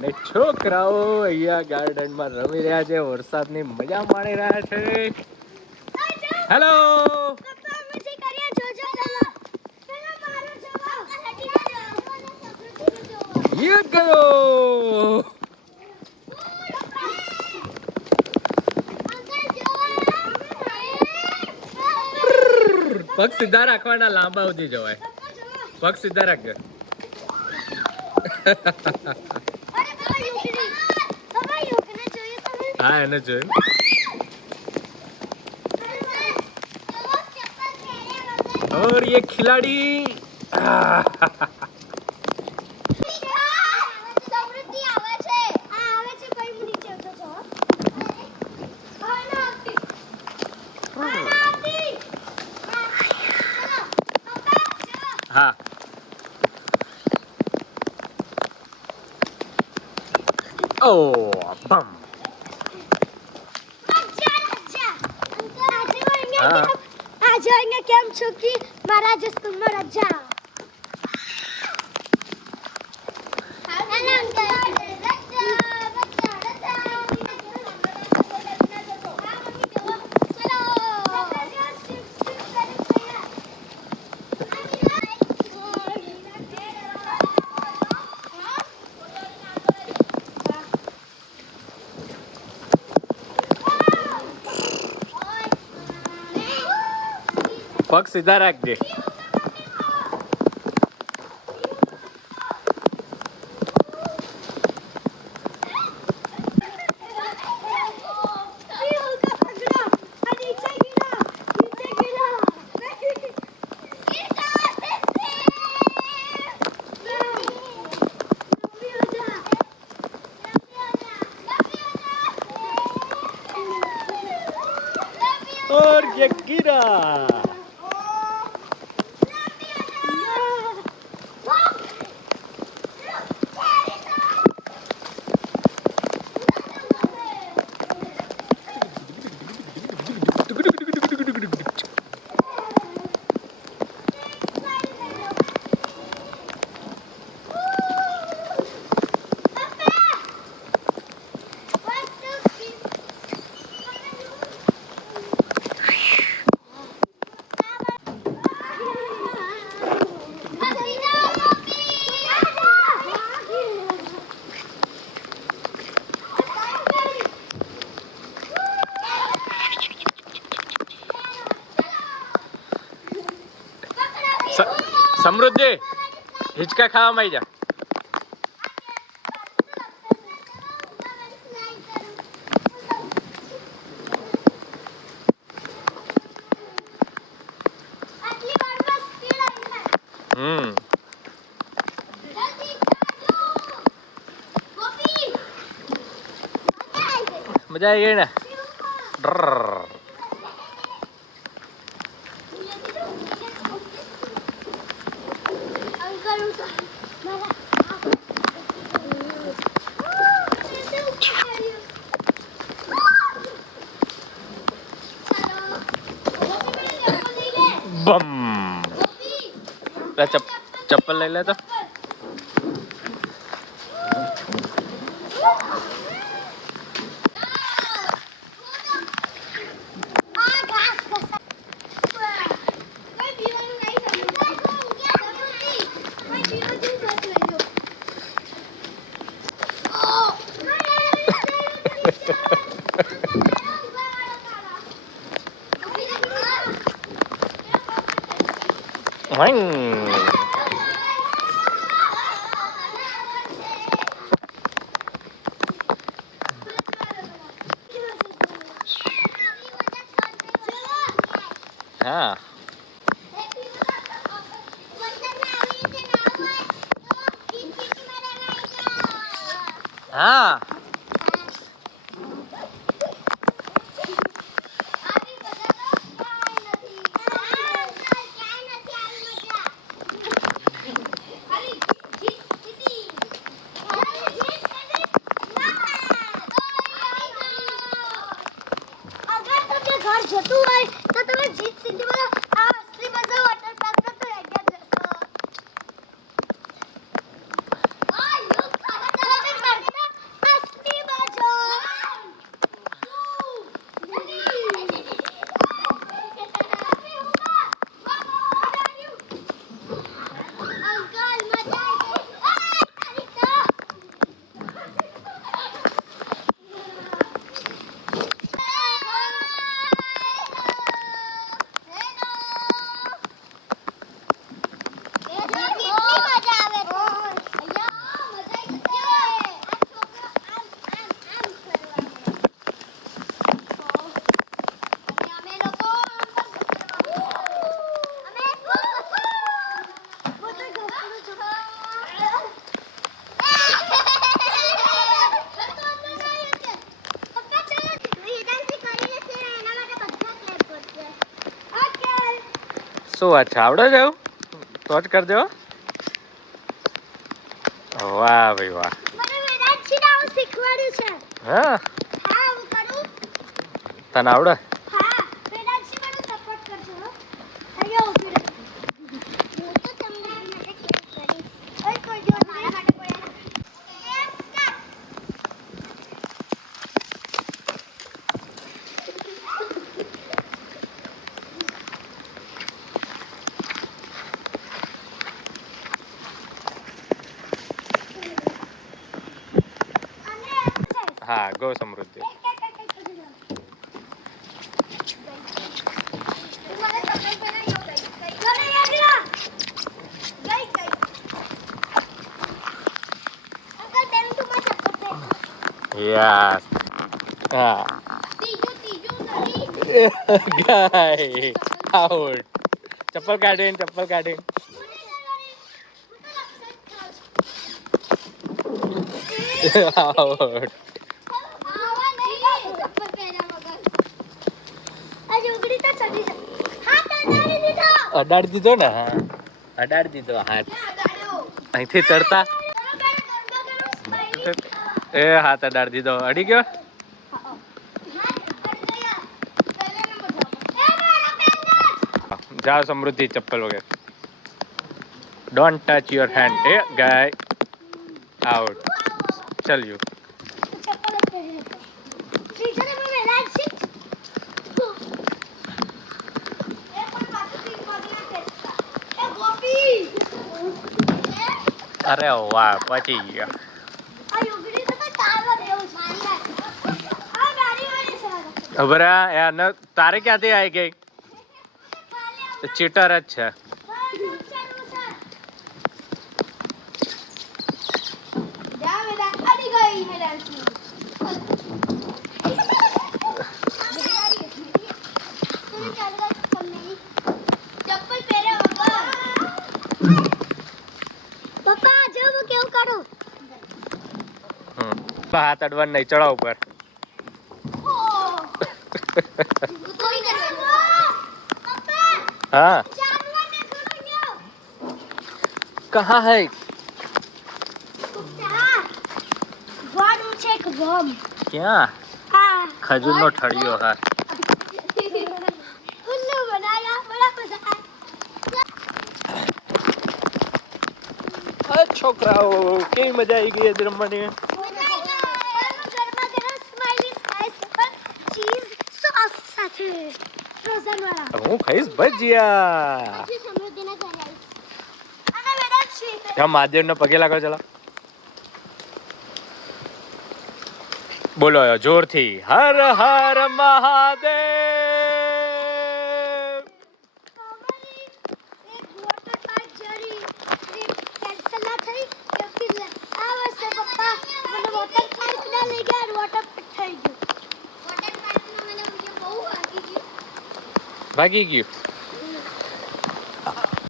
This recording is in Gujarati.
ને છોકરાઓ અહીંયા ગાર્ડનમાં રમી રહ્યા છે, વરસાદની મજા માણી રહ્યા છે. હેલો યુદ્ધ ગયો. પગ સીધા રાખવાના, લાંબા સુધી જવાય. પગ સીધા રાખજો. હા એને જોયું. और ये खिलाड़ी हाँ ओ बम आज आएंगे केम छुकी महाराज स्कूल में रजा पग सीधा રાખજે. और ये गिरा. સમૃદ્ધિ હિચકા ખાવામાં આવી જા. મજા આવી ગઈ ને. બમ. ચપ્પલ લઈ લે તો. હા હા घर जतु है तो તમે જીત સિટી માં આ અસલી મજા વોટર પાર્ક માં તો આગ્યા જશો. આ યુ ખાવા તમે કરતા શું વાત છે, આવડે છે એવું? તો જ કરજો. વાહ ભાઈ વાહ. મને વેદાંશી નામ શીખવાડ્યું છે. હા હા હું કરું. તને આવડે? હા વેદાંશી મને સપોર્ટ કરજો હો. અહીંયા ઊભી રહો. હું તો તમને માટે કેમ કરીશ. ઓય કોઈ જો મારા માટે કોઈ આ. હા ગો સમૃદ્ધિ. યસ. હા ગાય આઉટ. ચપ્પલ કાઢીને ચપ્પલ કાઢીને. આઉટ. અડાડી દીધો ને. હા અડાડી દીધો હાથ. અહીંથી ચડતા એ હાથ અડાડી દીધો. અડી ગયો. જાઓ સમૃદ્ધિ ચપ્પલ વગર. Don't touch your hand. A guys out. ચલ યુ. અરે વાહ પચી ગયો. ખબર યાર ને તારે ક્યાંથી આવી ગઈ? ચીટર જ છે. પપ્પા જો હું કેવું કરું. હાથ અડવાન નહીં ચડાવ ઉપર. हाँ कहाँ है? क्या? खजूर नो ठड़ियो है. છોકરાઓ કેવી મજા આવી ગઈ આજે રમવાની. હું ખાઈશ ભજીયા. મહાદેવ ને પગે લાગો ચલો. બોલો જોરથી હર હર મહાદેવ. ભાગી ગયું.